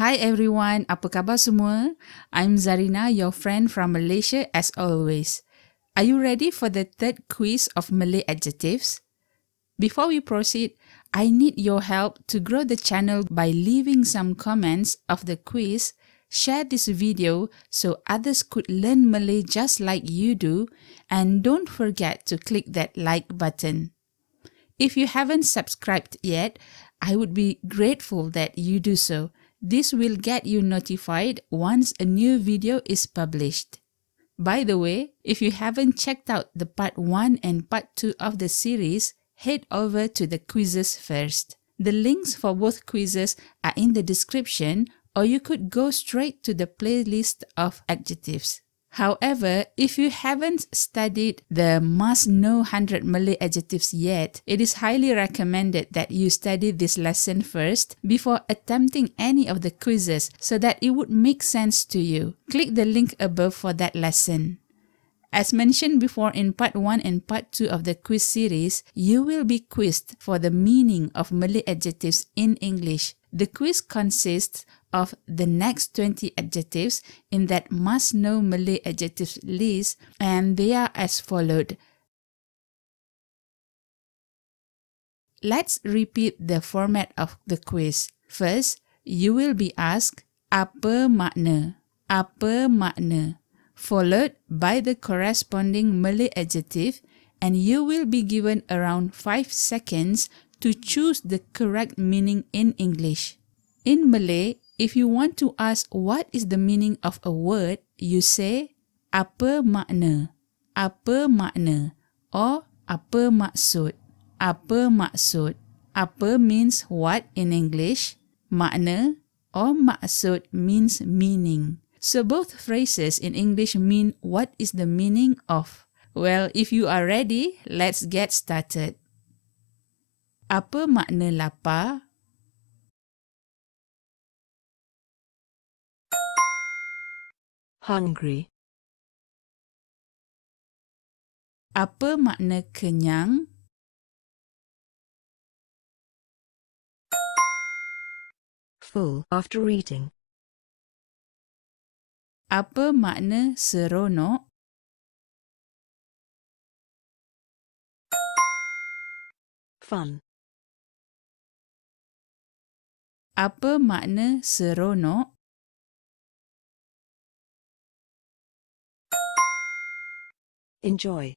Hi everyone, apa khabar semua? I'm Zarina, your friend from Malaysia as always. Are you ready for the third quiz of Malay Adjectives? Before we proceed, I need your help to grow the channel by leaving some comments of the quiz, share this video so others could learn Malay just like you do, and don't forget to click that like button. If you haven't subscribed yet, I would be grateful that you do so. This will get you notified once a new video is published. By the way, if you haven't checked out the part 1 and part 2 of the series, head over to the quizzes first. The links for both quizzes are in the description, or you could go straight to the playlist of adjectives. However, if you haven't studied the must-know 100 Malay adjectives yet, it is highly recommended that you study this lesson first before attempting any of the quizzes so that it would make sense to you. Click the link above for that lesson. As mentioned before in part 1 and part 2 of the quiz series, you will be quizzed for the meaning of Malay adjectives in English. The quiz consists of the next 20 adjectives in that must-know Malay adjectives list, and they are as followed. Let's repeat the format of the quiz. First, you will be asked, apa makna? Apa makna? Followed by the corresponding Malay adjective, and you will be given around 5 seconds to choose the correct meaning in English. In Malay, if you want to ask what is the meaning of a word, you say, apa makna? Apa makna? Or apa maksud? Apa maksud? Apa means what in English. Makna or maksud means meaning. So both phrases in English mean what is the meaning of. Well, if you are ready, let's get started. Apa makna lapar? Hungry. Apa makna kenyang? Full after eating. Apa makna seronok? Fun. Apa makna seronok? Enjoy.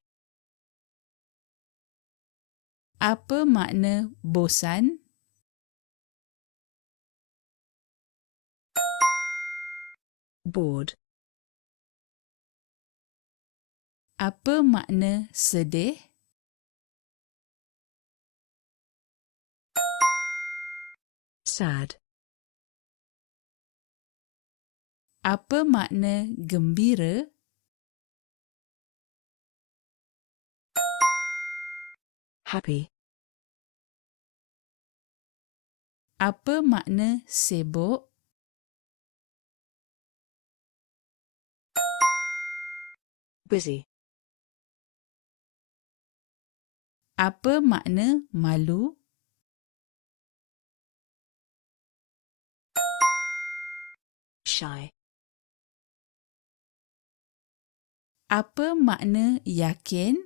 Apa makna bosan? Bored. Apa makna sedih? Sad. Apa makna gembira? Happy. Apa makna sibuk? Busy. Apa makna malu? Shy. Apa makna yakin?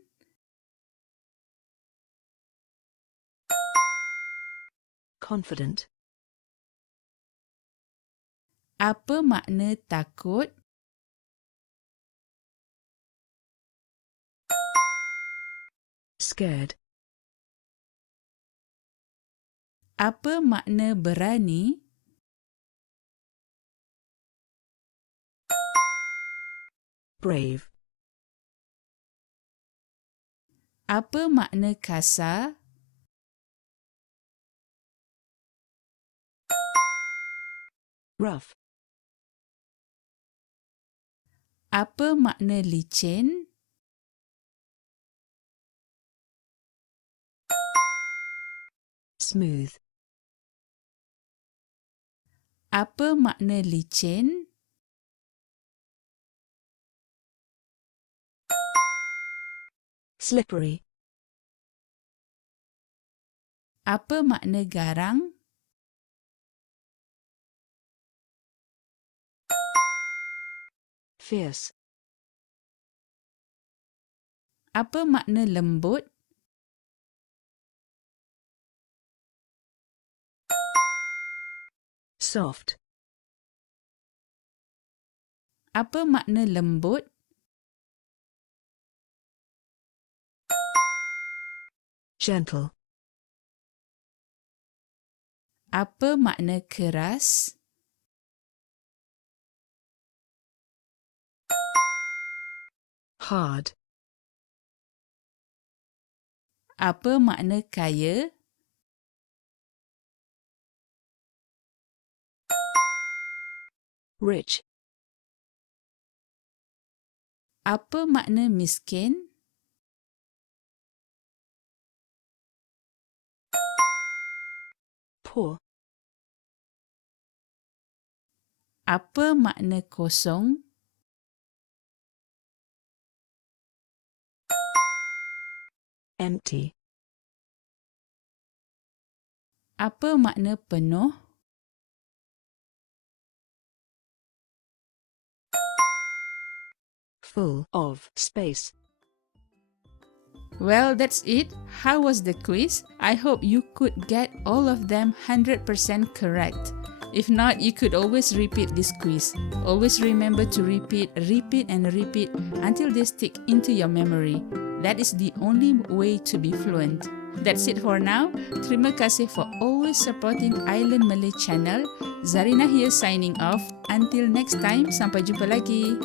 Confident. Apa makna takut? Scared. Apa makna berani? Brave. Apa makna kasar? Rough. Apa makna licin? Smooth. Apa makna licin? Slippery. Apa makna garang? fierce, Apa makna lembut? soft, Apa makna lembut? gentle, Apa makna keras? hard, Apa makna kaya? rich, Apa makna miskin? poor, Apa makna kosong? empty, Apa makna penuh? full of space. Well, that's it. How was the quiz? I hope you could get all of them 100% correct. If not, you could always repeat this quiz. Always remember to repeat and repeat until they stick into your memory. That is the only way to be fluent. That's it for now. Terima kasih for always supporting Ilearn Malay channel. Zarina here signing off. Until next time, sampai jumpa lagi.